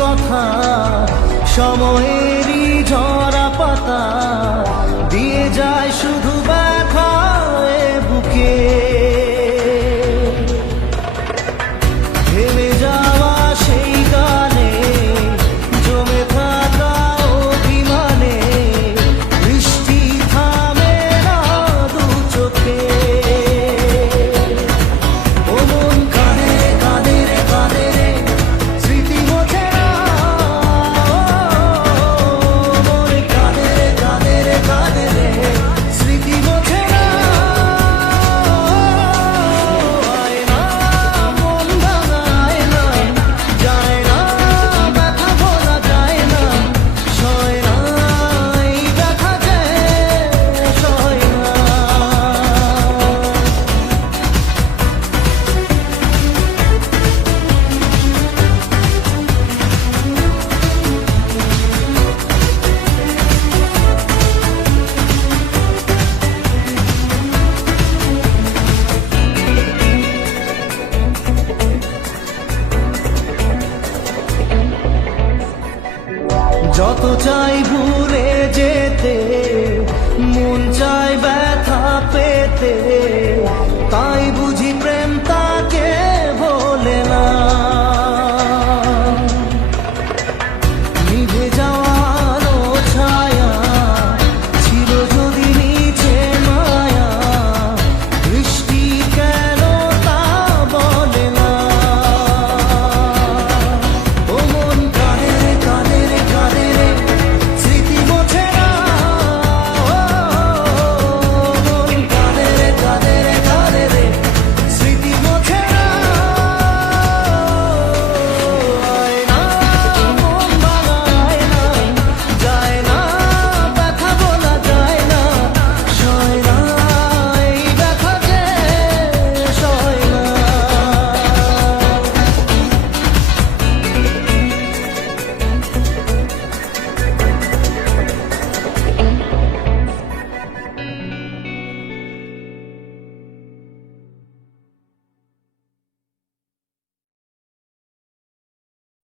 কথা, সময়েরই ঝরা পাতা দিয়ে যায় শুধু ব্যথা এ বুকে। থেমে যাওয়া সেই গানে, জমে থাকা অভিমানে, বৃষ্টি থামে না দু চোখে। ও মন কাঁদে রে কাঁদে রে কাঁদে রে, স্মৃতি মোছে না। মন কাঁদে রে কাঁদে রে কাঁদে রে, স্মৃতি মোছে না। আয় না মন ভাঙায় না, যায় না ব্যথা ভোলা যায় না, সয় না এই ব্যথা যে সয় না। যত চাই ভুলে যেতে, মন চায় ব্যথা পেতে।